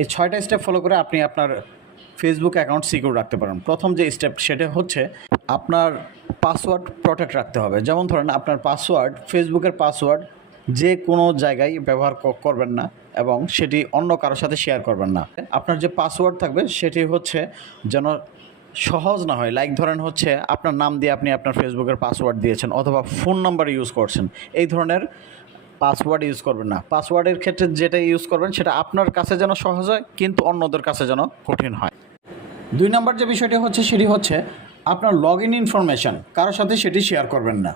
এই 6টা step follow করে আপনি আপনার ফেসবুক অ্যাকাউন্ট সিকিউর রাখতে পারেন। প্রথম যে স্টেপ সেটা হচ্ছে আপনার পাসওয়ার্ড প্রোটেক্ট রাখতে হবে। যেমন ধরেন আপনার পাসওয়ার্ড, ফেসবুকের পাসওয়ার্ড যে কোনো জায়গায় ব্যবহার করবেন না এবং সেটি অন্য কারোর সাথে শেয়ার করবেন না। আপনার যে পাসওয়ার্ড থাকবে সেটি হচ্ছে যেন সহজ না হয়। লাইক ধরেন হচ্ছে আপনার নাম দিয়ে আপনি আপনার ফেসবুকের পাসওয়ার্ড দিয়েছেন অথবা ফোন নাম্বার ইউজ করছেন, এই ধরনের পাসওয়ার্ড ইউজ করবেন না। পাসওয়ার্ডের ক্ষেত্রে যেটা ইউজ করবেন সেটা আপনার কাছে যেন সহজ হয় কিন্তু অন্যদের কাছে যেন কঠিন হয়। 2 নম্বর যে বিষয়টি হচ্ছে সেটি হচ্ছে আপনার লগ ইন ইনফরমেশান কারোর সাথে সেটি শেয়ার করবেন না।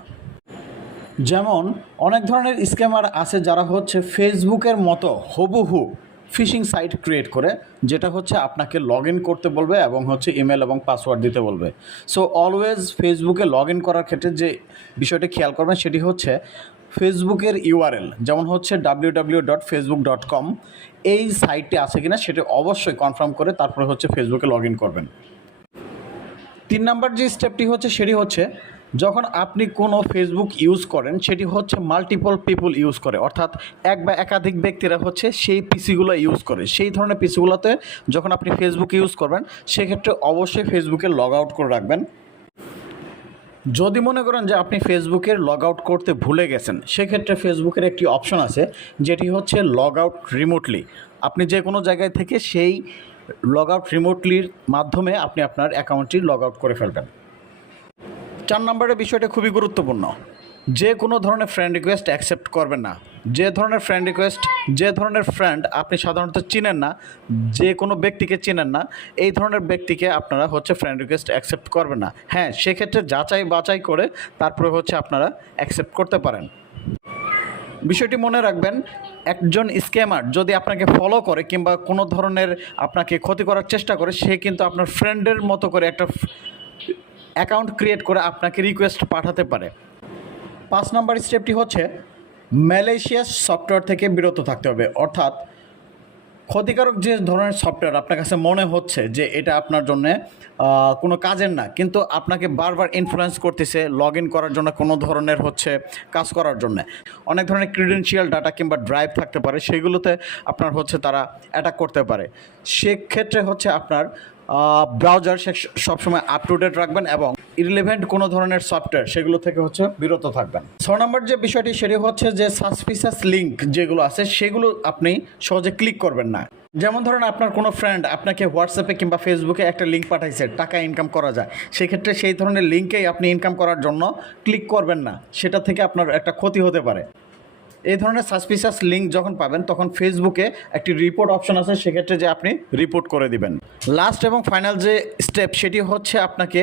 যেমন অনেক ধরনের স্ক্যামার আছে যারা হচ্ছে ফেসবুকের মতো হুবহু ফিশিং সাইট ক্রিয়েট করে, যেটা হচ্ছে আপনাকে লগ ইন করতে বলবে এবং হচ্ছে ইমেল এবং পাসওয়ার্ড দিতে বলবে। সো অলওয়েজ ফেসবুকে লগ ইন করার ক্ষেত্রে যে বিষয়টি খেয়াল করবেন সেটি হচ্ছে ফেসবুকের ইউআরএল, যেমন হচ্ছে www.facebook.com, এই সাইটটি আছে কিনা সেটি অবশ্যই কনফার্ম করে তারপরে হচ্ছে ফেসবুকে লগ ইন করবেন। 3 নাম্বার যে স্টেপটি হচ্ছে সেটি হচ্ছে যখন আপনি কোনো ফেসবুক ইউজ করেন সেটি হচ্ছে মাল্টিপল পিপল ইউজ করে, অর্থাৎ এক বা একাধিক ব্যক্তিরা হচ্ছে সেই পিসিগুলো ইউজ করে। সেই ধরনের পিসিগুলোতে যখন আপনি ফেসবুক ইউজ করবেন সেক্ষেত্রে অবশ্যই ফেসবুকে লগ আউট করে রাখবেন। যদি মনে করেন যে আপনি ফেসবুকের লগ আউট করতে ভুলে গেছেন, সেক্ষেত্রে ফেসবুকের একটি অপশন আছে যেটি হচ্ছে লগ আউট রিমোটলি। আপনি যে কোনো জায়গায় থেকে সেই লগ আউট রিমোটলির মাধ্যমে আপনি আপনার অ্যাকাউন্টটি লগ আউট করে ফেলবেন। 4 নম্বরের বিষয়টা খুবই গুরুত্বপূর্ণ, যে কোনো ধরনের ফ্রেন্ড রিকোয়েস্ট অ্যাকসেপ্ট করবেন না। যে ধরনের ফ্রেন্ড আপনি সাধারণত চিনেন না, যে কোনো ব্যক্তিকে চিনেন না, এই ধরনের ব্যক্তিকে আপনারা হচ্ছে ফ্রেন্ড রিকোয়েস্ট অ্যাকসেপ্ট করবেন না। হ্যাঁ, সেক্ষেত্রে যাচাই বাছাই করে তারপরে হচ্ছে আপনারা অ্যাকসেপ্ট করতে পারেন। বিষয়টি মনে রাখবেন, একজন স্ক্যামার যদি আপনাকে ফলো করে কিংবা কোনো ধরনের আপনাকে ক্ষতি করার চেষ্টা করে, সে কিন্তু আপনার ফ্রেন্ডের মতো করে একটা অ্যাকাউন্ট ক্রিয়েট করে আপনাকে রিকোয়েস্ট পাঠাতে পারে। 5 নম্বর স্টেপটি হচ্ছে ম্যালেশিয়াস সফটওয়্যার থেকে বিরত থাকতে হবে। অর্থাৎ ক্ষতিকারক যে ধরনের সফটওয়্যার আপনার কাছে মনে হচ্ছে যে এটা আপনার জন্য কোনো কাজের না, কিন্তু আপনাকে বারবার ইনফ্লুয়েন্স করতেছে লগ ইন করার জন্য, কোনো ধরনের হচ্ছে কাজ করার জন্য। অনেক ধরনের ক্রিডেন্সিয়াল ডাটা কিংবা ড্রাইভ থাকতে পারে, সেগুলোতে আপনার হচ্ছে তারা অ্যাটাক করতে পারে। সেক্ষেত্রে হচ্ছে আপনার ব্রাউজার সবসময় আপ টু ডেট রাখবেন এবং ইররিলেভেন্ট কোনো ধরনের সফটওয়্যার সেগুলো থেকে হচ্ছে বিরত থাকবেন। 6 নম্বর যে বিষয়টি সেটি হচ্ছে যে সাসপিশাস লিঙ্ক যেগুলো আছে সেগুলো আপনি সহজে ক্লিক করবেন না। যেমন ধরেন আপনার কোনো ফ্রেন্ড আপনাকে হোয়াটসঅ্যাপে কিংবা ফেসবুকে একটা লিঙ্ক পাঠাইছে টাকা ইনকাম করা যায়, সেক্ষেত্রে সেই ধরনের লিঙ্কেই আপনি ইনকাম করার জন্য ক্লিক করবেন না, সেটা থেকে আপনার একটা ক্ষতি হতে পারে। এই ধরনের সাসপিশাস লিঙ্ক যখন পাবেন তখন ফেসবুকে একটি রিপোর্ট অপশন আছে, সেক্ষেত্রে যে আপনি রিপোর্ট করে দিবেন। লাস্ট এবং ফাইনাল যে স্টেপ সেটি হচ্ছে আপনাকে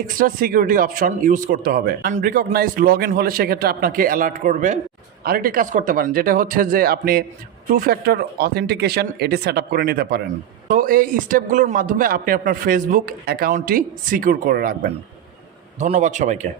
এক্সট্রা সিকিউরিটি অপশন ইউজ করতে হবে। আনরিকগনাইজড লগ ইন হলে সেক্ষেত্রে আপনাকে অ্যালার্ট করবে। আরেকটি কাজ করতে পারেন যেটা হচ্ছে যে আপনি টু ফ্যাক্টর অথেন্টিকেশন এটি সেট আপ করে নিতে পারেন। তো এই স্টেপগুলোর মাধ্যমে আপনি আপনার ফেসবুক অ্যাকাউন্টটি সিকিউর করে রাখবেন। ধন্যবাদ সবাইকে।